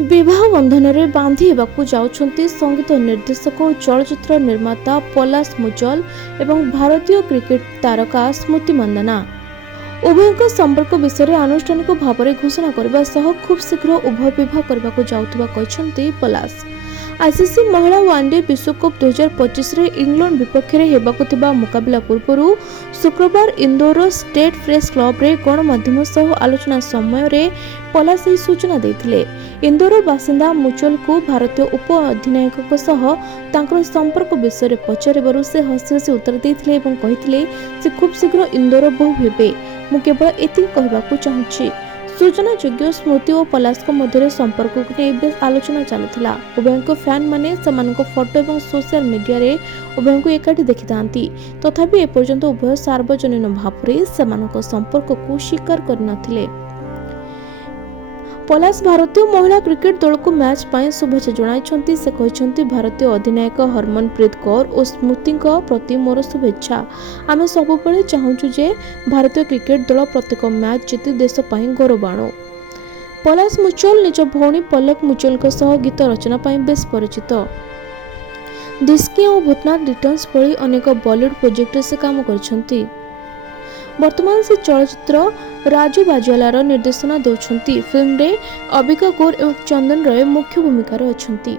विवाह बंधन में बांधि हेबाकु जाउछंती संगीत निर्देशक और चलचित्र निर्माता पलाश मुचल एवं भारतीय क्रिकेट तारका स्मृति मंदना। उभयଙ୍କ संपर्क विषय आनुष्ठानिक भाव में घोषणा करने सह खूब शीघ्र उभय विवाह करने को जाउथबा कहछंती पलाश। आईसीसी महिला वनडे विश्वकप 2025 रे इंग्लैंड विपक्ष में हेबाकु थिबा मुकाबला पूर्व शुक्रवार इंदौर स्टेट प्रेस क्लब रे गणमाध्यम सह आलोचना समय रे पलाश यह सूचना देथिले। इंदौर बासिंदा मुचल को भारतीय उप अधिनायक सह तांकर संपर्क विषय पचारिबारु से हसी हसी उत्तर देथिले एवं कहिथिले से खूब शीघ्र इंदौर बहु हेबे। मु केवल एति कहबाकू चाहूछि। सूचना योग्य स्मृति और पलाश मध्य संपर्क को नहीं बेस आलोचना चलुला। उभय फैन माने समानक फोटो और सोशल मीडिया रे उभय को एकाठी देखि थांती। तथापि एपर्यंत उभय सार्वजनिक भाव में समानक संपर्क को स्वीकार करनथिले। पलाश भारतीय महिला क्रिकेट दल को मैच पाए शुभेच्छा जणाइछंती। से कहछंती भारतीय अधिनायक हरमनप्रीत कौर और स्मृति प्रति मोर शुभेच्छा। आमे सबुबले चाहूछु जे भारतीय क्रिकेट दल प्रत्येक मैच जीति देश पाए गौरव आणु। पलाश मुचल निज भौणी पलक मुचल सह गीत रचना पाए बेस परिचित। डिस्की और भूतनाथ रिटर्न्स भली अनेक बॉलीवुड प्रोजेक्ट से काम करछंती। वर्तमान से चलचित्र राजू बाजुआलार निर्देशना देउछंती। फिल्म रे अबिका गौर और चंदन रॉय मुख्य भूमिका रे अछंती।